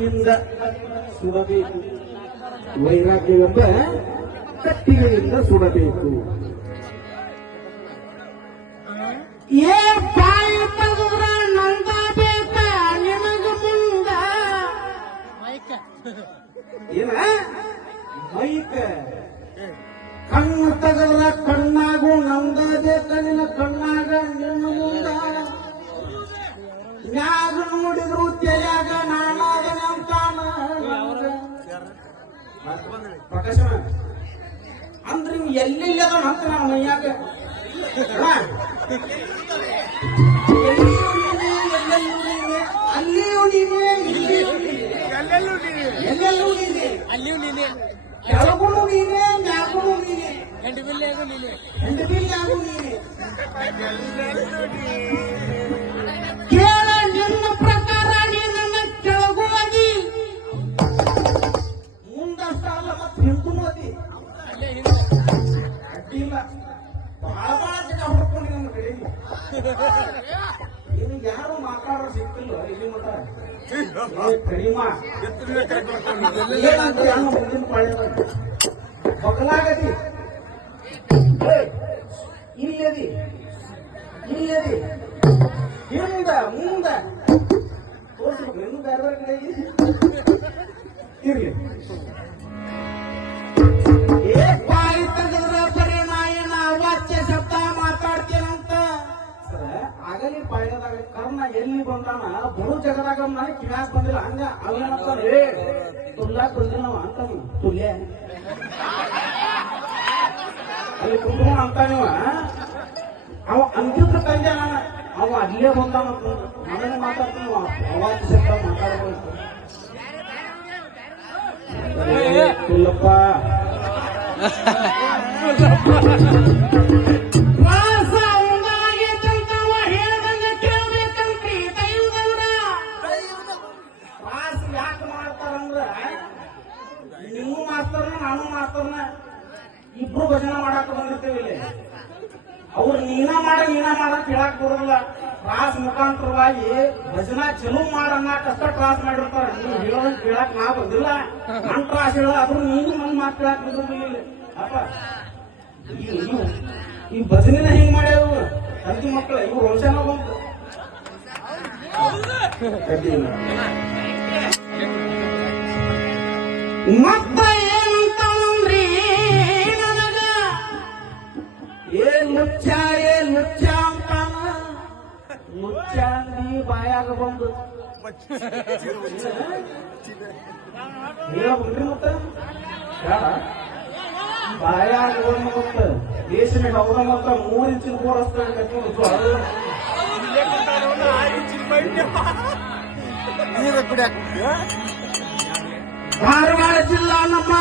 ಕತ್ತಿಗೆಯಿಂದ ಸುಡಬೇಕು. ವೈರಾಗ್ಯವೆಂಬ ಕತ್ತಿಗೆಯಿಂದ ಸುಡಬೇಕು. ಏ ಬಾಯಿ ತೆಗೆದ್ರ ನಂದ ಬೇಕ ನಿಮಗ ಮುಂದ ಏನ ಮೈಕ ಕಣ್ಣು ತೆಗೆದ್ರ ಕಣ್ಣಾಗೂ ನಂದ ಬೇಕ ನಿನ್ನ ಕಣ್ಣಾಗ ನಿನ್ನ ಮುಂದ ಮ್ಯಾಗ ನೋಡಿದ್ರು ತೆಯಾಗ ನಾನಾದನೆ ಅಂತಾನ ಪ್ರಕಾಶ ಅಂದ್ರೆ ನೀವು ಎಲ್ಲೆಲ್ಲಿ ಅದ ಅಂತ ನಾನು ಮೈಯಾಗ ಅಲ್ಲಿಯೂ ನೀನೆ ಎಲ್ಲೆಲ್ಲೂ ನೀನೆ ಕೆಳಗೂ ನೀನೆ ಮ್ಯಾಗೂ ನೀನೆ ಹೆಂಡಬಿಲ್ಲಾಗೂ ನೀನೆ ಕೇಳ ನಿನ್ನ ಪ್ರಕಾರ ನೀನನ್ನ ಕೆಳಗೂ ಅದಿ ಮುಂದಷ್ಟಲ್ಲ ಮತ್ತೆ ಹಿಂದೂ ಅದಿ ಅಡ್ಡಿಲ್ಲ ಬಹಳ ಜನ ಹೊಡ್ಕೊಂಡು ನನ್ನ ಕಡೆ ಇನ್ನು ಯಾರು ಮಾತಾಡೋ ಸಿಕ್ತಿಲ್ಲ ಇಲ್ಲಿ ಮಠ ಕಡಿಮ ಏನಂತ ಮುಂದಿನ ಪಾಳ್ಯದ ಬಗಲಾಗದಿ ಇಲ್ಲದಿ ಹಿಂದ ಮುಂದ ತೋರಿಸ್ಬೇಕು ಇನ್ನು ಬೇರೆ ಬೇರೆ ಕಡೆ ಇರ್ಲಿ. ಬಾಯಿ ತೆಗೆದ್ರ ಬರೀ ನಾಯಿನ ವಾಚ್ಯ ಶಬ್ದ ಮಾತಾಡ್ತೇನಂತ ಆಗಲಿ ಪಾಳ್ಯದಾಗ ಕರ್ಣ ಎಲ್ಲಿ ಬಂದಾನ ಬರು ಜಗದಾಗ ನನಗೆ ಕಿವ್ಯಾಕ್ ಬಂದಿಲ್ಲ ಹಂಗ ಅವೇನಂತ ತುಲ್ಲಾ ಕುಂದಿನವ ಅಂತ ತುಲ್ಯ ಅಲ್ಲಿ ಕುಂತ್ಕೊಂಡು ಅಂತ ನೀವ ಅವ ಅಂತಿದ್ರ ತಂದೆ ನಾನು ಅವ ಅಲ್ಲೇ ಬಂದಾನ ಮನೇನೆ ಮಾತಾಡ್ತೀನಿ ಅವಾಚ್ಯ ಶಬ್ದ ಮಾತಾಡ್ಬೇಕು ತುಲ್ಲಪ್ಪ ಯಾಕೆ ಮಾಡ್ತಾರಂದ್ರ ನೀವು ಮಾಸ್ತರ್ನ ನಾನು ಮಾಸ್ತರ್ನ ಇಬ್ರು ಭಜನೆ ಮಾಡಾಕ ಬಂದಿರ್ತೇವೆ ಇಲ್ಲಿ. ಅವ್ರು ನೀನ ಮಾಡ ಕೇಳಾಕ್ ಬರೋದಿಲ್ಲ. ಕ್ಲಾಸ್ ಮುಖಾಂತರವಾಗಿ ಭಜನಾ ಚಲೋ ಮಾಡನ್ನಕಷ್ಟ ಕ್ಲಾಸ್ ಮಾಡಿರ್ತಾರ. ನೀವು ಹೇಳೋದ್ ಕೇಳಾಕ್ ನಾ ಬಂದಿಲ್ಲ. ನನ್ ಕ್ಲಾಸ್ ಹೇಳ ಆದ್ರೂ ನೀನು ನನ್ ಮಾತು ಕೇಳಾಕ್ ಬಂದಿರ್ಲಿಲ್ಲ. ಅಪ್ಪ ಈ ಭಜನೆನ ಹಿಂಗ್ ಮಾಡ್ಯಾವ ತಂದಿ ಮಕ್ಕಳ ಇವ್ರು ವಂಶನ ಬಂತು ಮತ್ತ ಏನಂತಂದ್ರಿ ನನಗ ಏನ್ ಮುಚ್ಚ ಅಂತಾನ ಮುಚ್ಚ ಅಂದಿ ಬಾಯಾಗ ಬಂದು ಹೇಳ್ಬಿಟ್ರಿ ಮತ್ತ ಬಾಯಾಗ ಬಂದು ಮತ್ತ ದೇಶನ ಹೌದ ಮತ್ತ 3 ಇಂಚಿನ ಬೋರಸ್ತ ಧಾರವಾಡ ಜಿಲ್ಲಾ ನಮ್ಮ